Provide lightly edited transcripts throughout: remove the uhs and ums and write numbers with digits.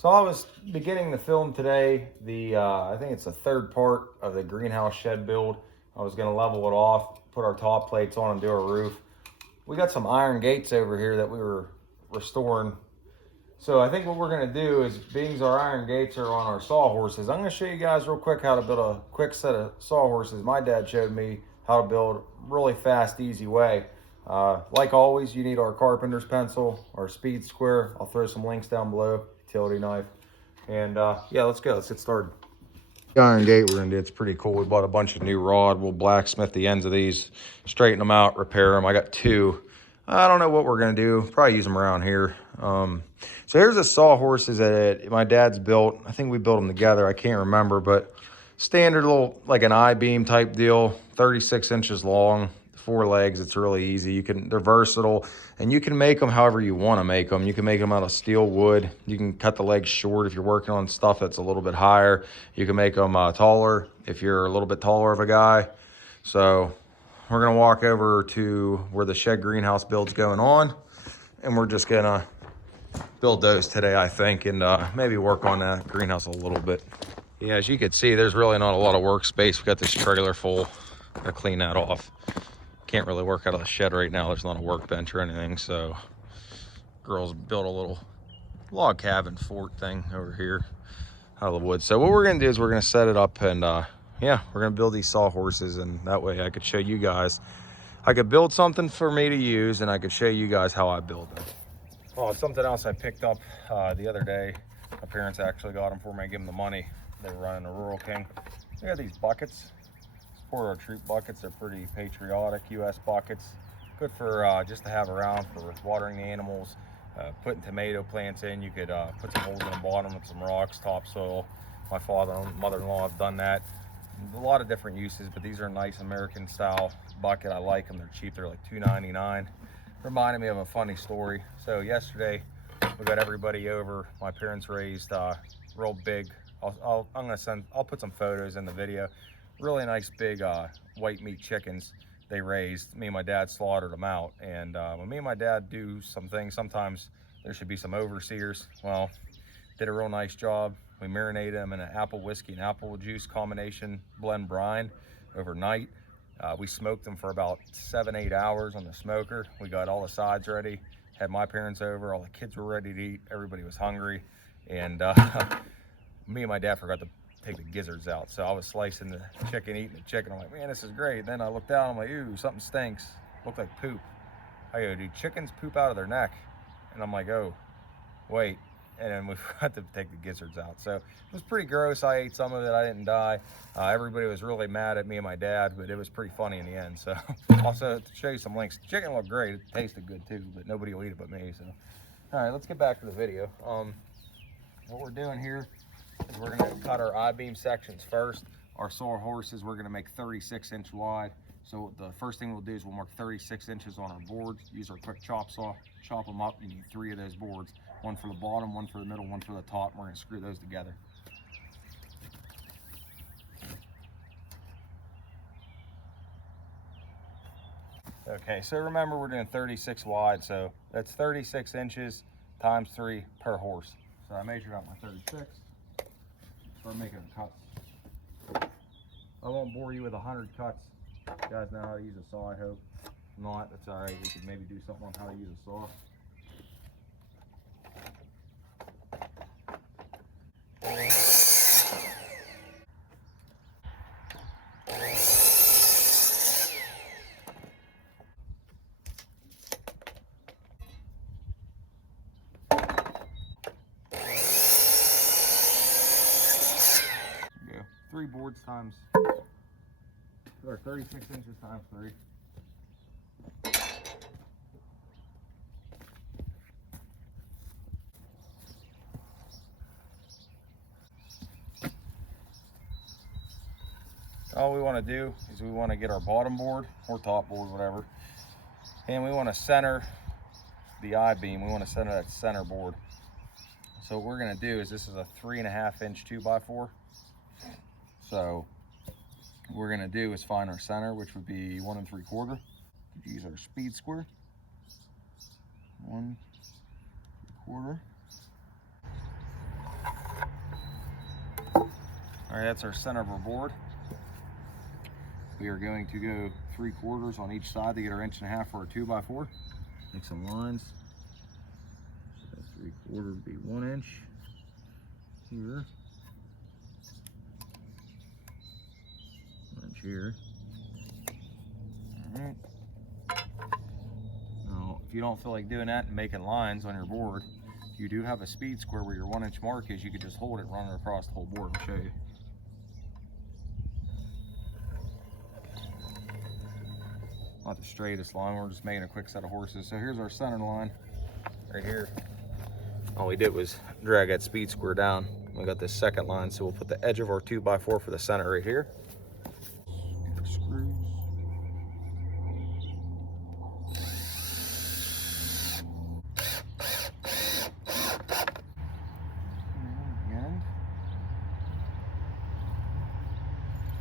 So I was beginning to film today I think it's the third part of the greenhouse shed build. I was gonna level it off, put our top plates on and do our roof. We got some iron gates over here that we were restoring. So I think what we're gonna do is, being our iron gates are on our sawhorses, I'm gonna show you guys real quick how to build a quick set of sawhorses. My dad showed me how to build really fast, easy way. Like always, you need our carpenter's pencil, our speed square. I'll throw some links down below, utility knife. And yeah, let's go. Let's get started. The iron gate we're gonna do, it's pretty cool. We bought a bunch of new rod. We'll blacksmith the ends of these, straighten them out, repair them. I got two. I don't know what we're gonna do. Probably use them around here. So here's the sawhorses that my dad's built. I think we built them together. I can't remember, but standard little, like an I-beam type deal, 36 inches long, 4 legs. It's really easy. They're versatile, and you can make them however you want to make them. You can make them out of steel wood. You can cut the legs short if you're working on stuff that's a little bit higher. You can make them taller if you're a little bit taller of a guy. So we're gonna walk over to where the shed greenhouse build's going on, and we're just gonna build those today, I think, and maybe work on that greenhouse a little bit. Yeah, as you can see, there's really not a lot of workspace. We got this trailer full. I'm gonna clean that off. Can't really work out of the shed right now. There's not a workbench or anything, so girls built a little log cabin fort thing over here out of the wood. So what we're gonna do is we're gonna set it up, and yeah, we're gonna build these sawhorses, and that way I could show you guys. I could build something for me to use, and I could show you guys how I build them. Oh, something else I picked up the other day. My parents actually got them for me. I gave them the money. They were running a Rural King. They got these buckets. For our troop buckets. They're pretty patriotic U.S. buckets. Good for just to have around for watering the animals, putting tomato plants in. You could put some holes in the bottom with some rocks, topsoil. My father and mother-in-law have done that. A lot of different uses, but these are a nice American style bucket. I like them. They're cheap. They're like $2.99. Reminded me of a funny story. So yesterday we got everybody over. My parents raised real big. I'll put some photos in the video. Really nice big white meat chickens they raised. Me and my dad slaughtered them out. And when me and my dad do some things, sometimes there should be some overseers. Well, did a real nice job. We marinated them in an apple whiskey and apple juice combination blend brine overnight. We smoked them for about 7-8 hours on the smoker. We got all the sides ready, had my parents over, all the kids were ready to eat, everybody was hungry, and me and my dad forgot to take the gizzards out. So I was slicing the chicken, eating the chicken. I'm like, man, this is great. Then I looked down, I'm like, ooh, something stinks. Looked like poop. I go, dude, chickens poop out of their neck. And I'm like, oh, wait. And then we forgot to take the gizzards out. So it was pretty gross. I ate some of it, I didn't die. Everybody was really mad at me and my dad, but it was pretty funny in the end. So also to show you some links, chicken looked great. It tasted good too, but nobody will eat it but me. So, all right, let's get back to the video. What we're doing here is we're gonna cut our I-beam sections first. Our sawhorses, we're gonna make 36-inch wide. So the first thing we'll do is we'll mark 36 inches on our boards. Use our quick chop saw, chop them up. You need 3 of those boards. One for the bottom, one for the middle, one for the top. We're gonna screw those together. Okay, so remember we're doing 36 wide, so that's 36 inches times 3 per horse. So I measured out my 36. Start making cuts. I won't bore you with 100 cuts. You guys know how to use a saw, I hope. If not, that's all right. We could maybe do something on how to use a saw. Go. 3 boards times, or 36 inches times 3. All we want to do is we want to get our bottom board or top board, whatever, and we want to center the I-beam. We want to center that center board. So what we're going to do is, this is a 3.5-inch 2x4. So what we're going to do is find our center, which would be 1 3/4. Use our speed square. 1 3/4. All right, that's our center of our board. We are going to go 3/4 on each side to get our 1.5" for our 2x4. Make some lines. So 3/4 would be 1 inch here. 1 inch here. All right. Now, if you don't feel like doing that and making lines on your board, you do have a speed square where your 1 inch mark is. You could just hold it, run it across the whole board. I'll show you. Not the straightest line, we're just making a quick set of horses. So here's our center line right here. All we did was drag that speed square down. We got this second line, so we'll put the edge of our 2x4 for the center right here. Get our screws.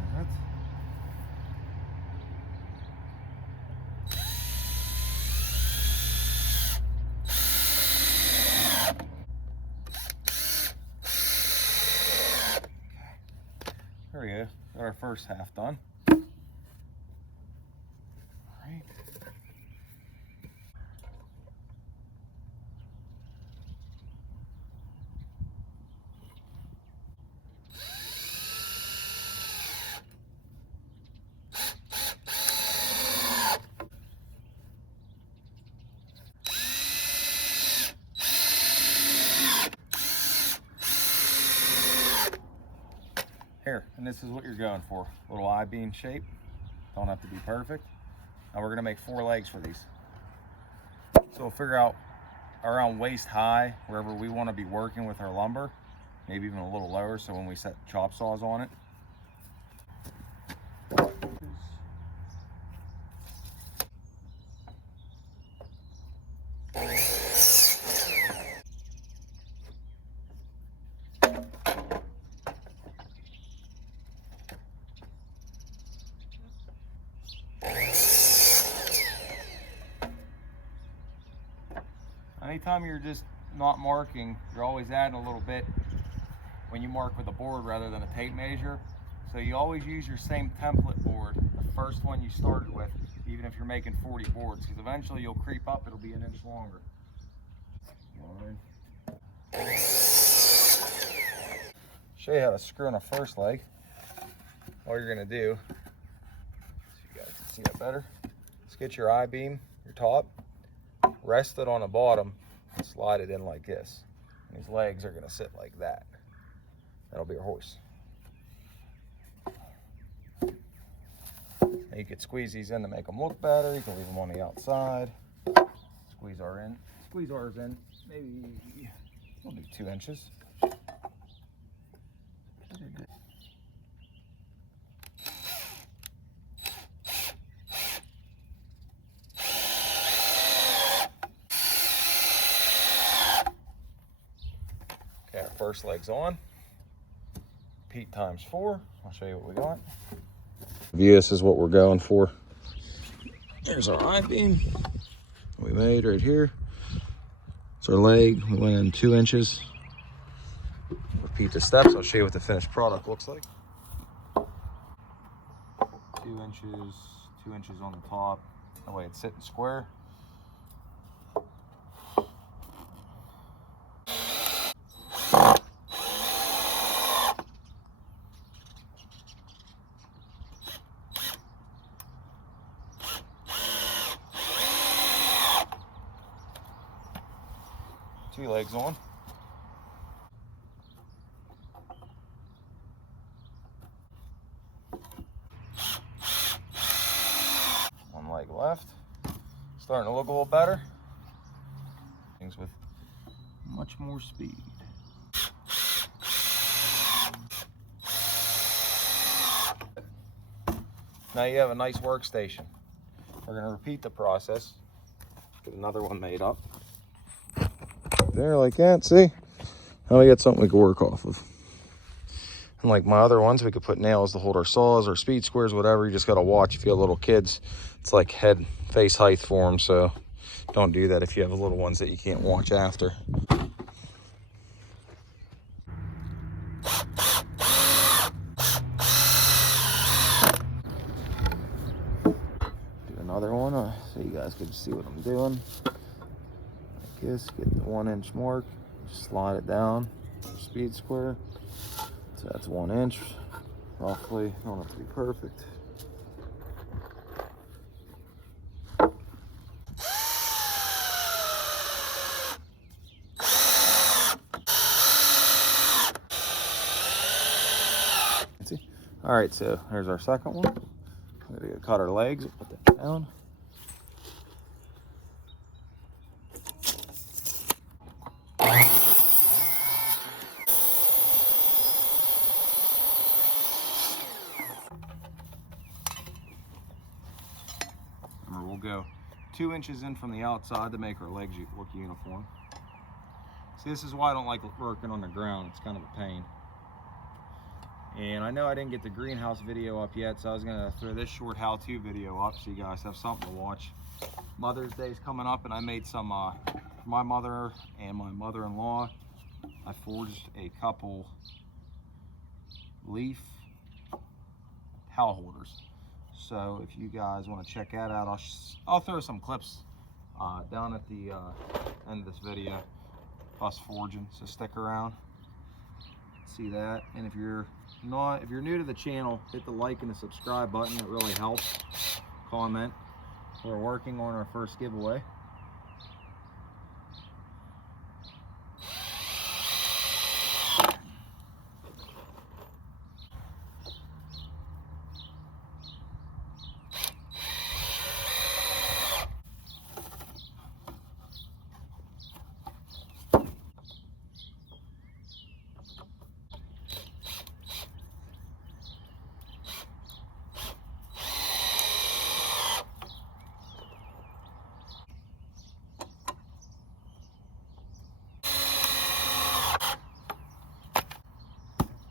And that's there we go. Got our first half done. All right. Here, and this is what you're going for. Little I-beam shape. Don't have to be perfect. Now we're gonna make 4 legs for these. So we'll figure out around waist high, wherever we wanna be working with our lumber, maybe even a little lower, so when we set chop saws on it. Anytime you're just not marking, you're always adding a little bit when you mark with a board rather than a tape measure. So you always use your same template board, the first one you started with, even if you're making 40 boards, because eventually you'll creep up, it'll be 1 inch longer. Show you how to screw in a first leg. All you're gonna do, so you guys can see that better, is get your I-beam, your top, rest it on the bottom, and slide it in like this. And these legs are gonna sit like that. That'll be your horse. Now you could squeeze these in to make them look better. You can leave them on the outside. Squeeze ours in. Maybe we'll do 2 inches. Okay, our first leg's on. Repeat times 4. I'll show you what we got. This is what we're going for. There's our I-beam we made right here. It's our leg. We went in 2 inches. Repeat the steps. I'll show you what the finished product looks like. 2 inches, 2 inches on the top. That way it's sitting square. Two legs on. One leg left. Starting to look a little better. Things with much more speed. Now you have a nice workstation. We're going to repeat the process. Get another one made up. There, like that, see? Now we got something we can work off of. And like my other ones, we could put nails to hold our saws or speed squares, whatever. You just got to watch. If you have little kids, it's like head, face height for them. So don't do that if you have little ones that you can't watch after. guys can see what I'm doing. Like this, get the 1 inch mark, just slide it down, speed square. So that's 1 inch, roughly. Don't have to be perfect. All right, so here's our second one. We're gonna cut our legs, put that down. Remember, we'll go 2 inches in from the outside to make our legs look uniform. See, this is why I don't like working on the ground. It's kind of a pain. And I know I didn't get the greenhouse video up yet, so I was gonna throw this short how-to video up so you guys have something to watch. Mother's Day's coming up, and I made some for my mother and my mother-in-law. I forged a couple leaf towel holders. So if you guys want to check that out, I'll throw some clips down at the end of this video, us forging. So stick around, see that. And if you're new to the channel, hit the like and the subscribe button. It really helps. Comment. We're working on our first giveaway.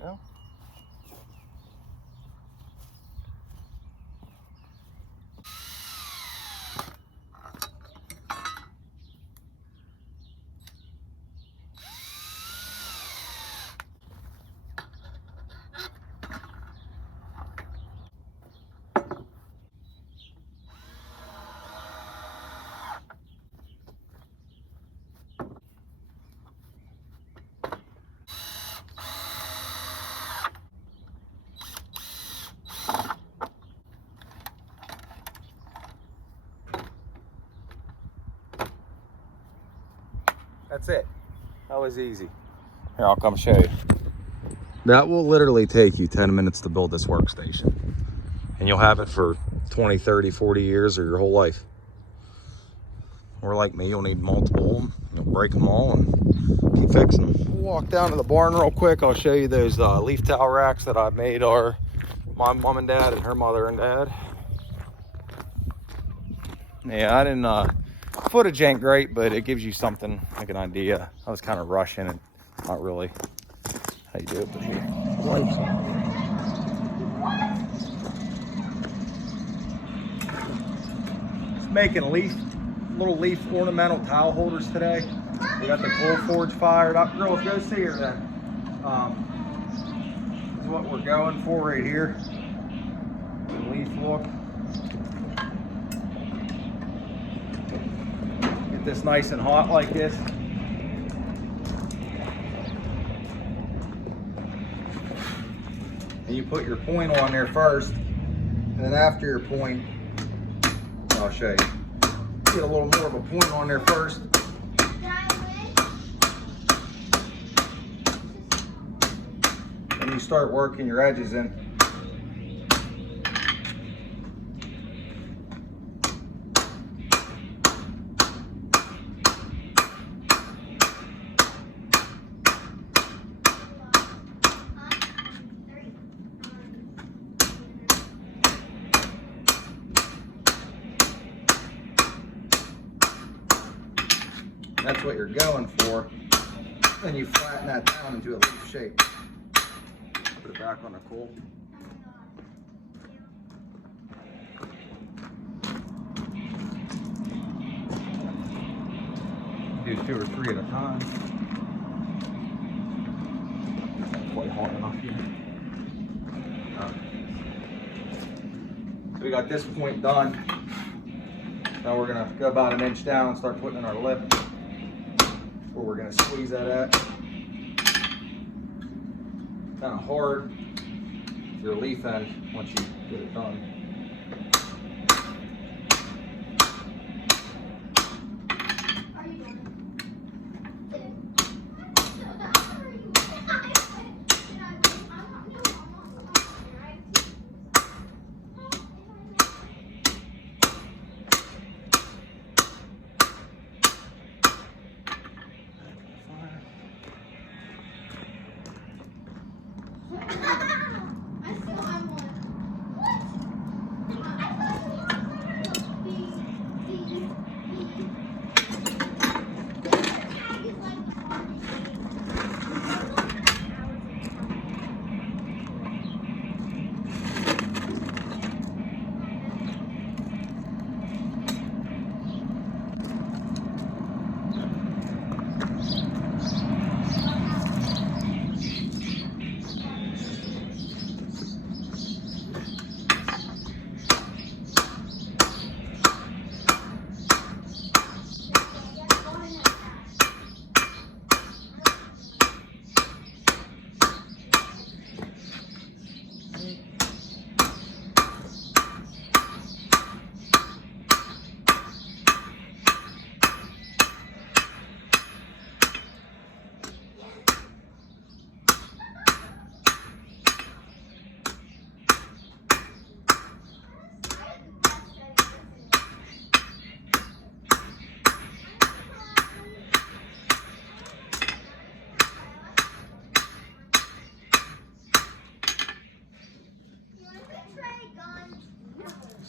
Go. That's it. That was easy. Here, I'll come show you. That will literally take you 10 minutes to build this workstation. And you'll have it for 20, 30, 40 years or your whole life. Or like me, you'll need multiple. You'll break them all and keep fixing them. We'll walk down to the barn real quick. I'll show you those leaf towel racks that I made my mom and dad and her mother and dad. Yeah, I didn't, footage ain't great, but it gives you something, like an idea. I was kind of rushing and not really how you do it, but here. Just making little leaf ornamental towel holders today. We got the coal forge fired up. Girls, go see her then. This is what we're going for right here. The leaf look. Get this nice and hot like this. And you put your point on there first, and then after your point, I'll show you. Get a little more of a point on there first. And you start working your edges in. That's what you're going for. Then you flatten that down into a leaf shape. Put it back on the coal. Do 2 or 3 at a time. Not quite hot enough here. So we got this point done. Now we're gonna go about an inch down and start putting in our lip, where we're gonna squeeze that at. Kind of hard your leaf end once you get it done.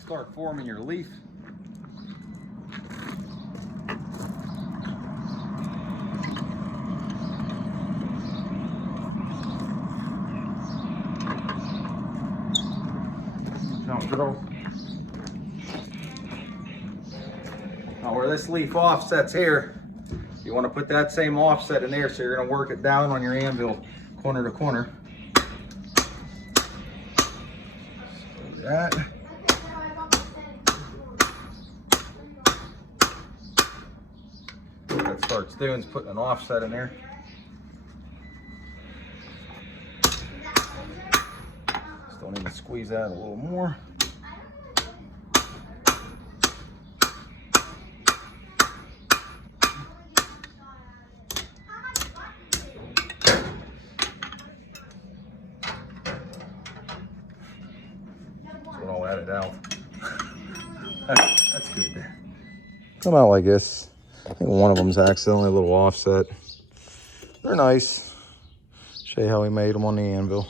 Start forming your leaf. Now where this leaf offsets here, you want to put that same offset in there, so you're going to work it down on your anvil corner to corner. So that. What that starts doing is putting an offset in there. Still need to squeeze that a little more. I'll add it out. That's good. Come out like this. I think one of them's accidentally a little offset. They're nice. Show you how we made them on the anvil.